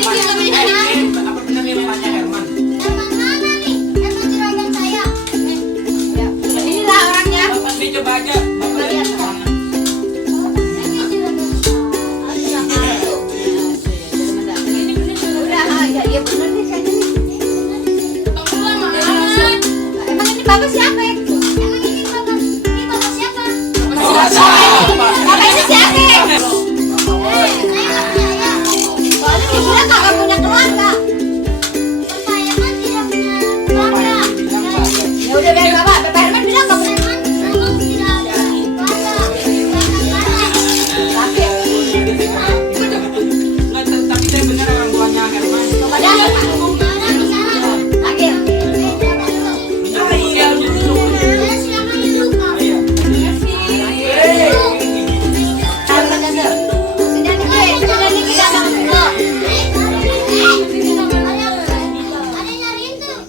Herman. Apa benar nih rumahnya Herman? Herman mana nih? Herman juragan saya. Ya, inilah orangnya. Bapak sih coba aja. Bapak lihat orangnya. Udah, ya dia bener nih saya nih. Emang ini bapak siapa? Emang ini bapak siapa? Bapak ini siapa? Saya nggak punya ayah. Soalnya dia bilang kagak punya keluarga. Bapak Herman tidak punya keluarga. Ya udah biar bapak Herman bilang nggak punya. Herman memang tidak ada keluarga. Tapi Nggak, tapi saya benar orang tuanya Herman. coba dah. Mana di sana? Lagi. Ah iya, dulu. Saya siapa itu? Iya.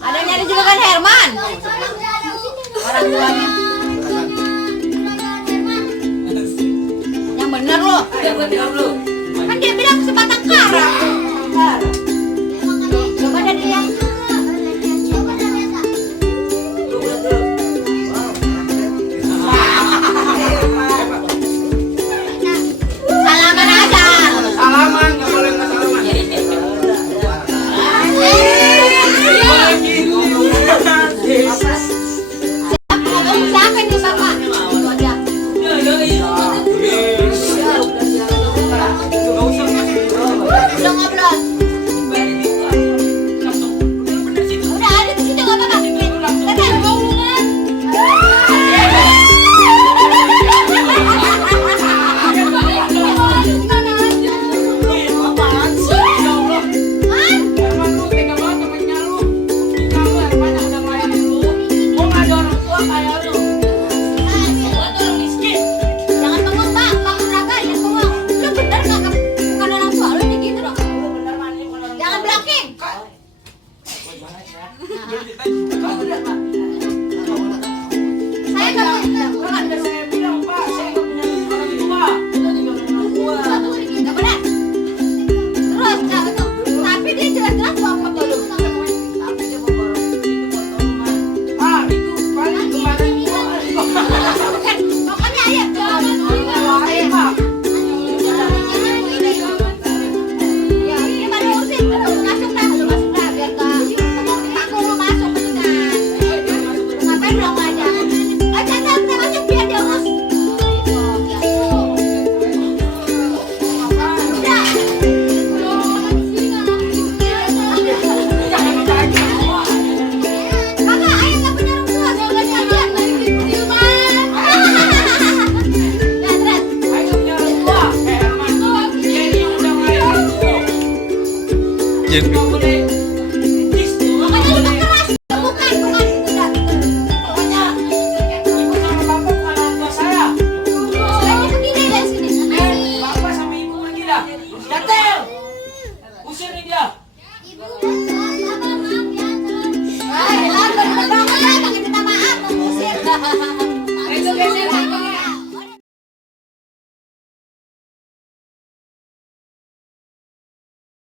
Ada nyari juga kan Herman. Orang tuanya. Yang bener loh. Kan dia bilang sebatang kara. Coba dah dia. Salaman aja. Salaman, nggak boleh nggak salaman. Siapa nih bapak? Itu aja. Udah ngobrol. Udah ada di situ nggak apa-apa. Herman lu tega banget temennya lu. Kamu Herman yang udah ngelayanin lu. Gua nggak ada orang tua kayak lu. Gua tuh orang miskin. Jangan bengong bang, bangun raga ya bengong. Lu bener nggak bukan orang tua lu gitu dong. Bener man, ini bukan orang Jangan tua. blocking. Saya nggak bukan Saya bilang Pak, saya nggak punya orang tua. Kita juga nggak punya orang tua. nggak benar. Terus nggak betul. Tapi dia jelas-jelas bawa foto lu. Tapi dia mau borong itu foto rumah. Ah, itu paling kemarin gua. Bukan, pokoknya ya. Lain Pak. Ya, dia baru urusin. Lu masuk dah, biar aku mau masuk mendingan. Ngapain dong aja? Aja kita masuk biar dia urus. Udah. Kakak, ayah nggak punya orang tua, saya udah jalan. Ya, terus. Ayo punya orang tua. Herman. Dia ini yang udah ngelayanin lu. Nggak boleh. Dis, lu nggak Pokoknya lu boleh. keras. Bukan. Udah. Pokoknya ibu sama bapak bukan orang tua saya. Sebaiknya begini dari sini. Bapak sama ibu pergi dah. Gatel. Usir nih dia. Ibu dan bapak maaf ya. Ah, ya, bener banget ya, pakai minta maaf, mengusir.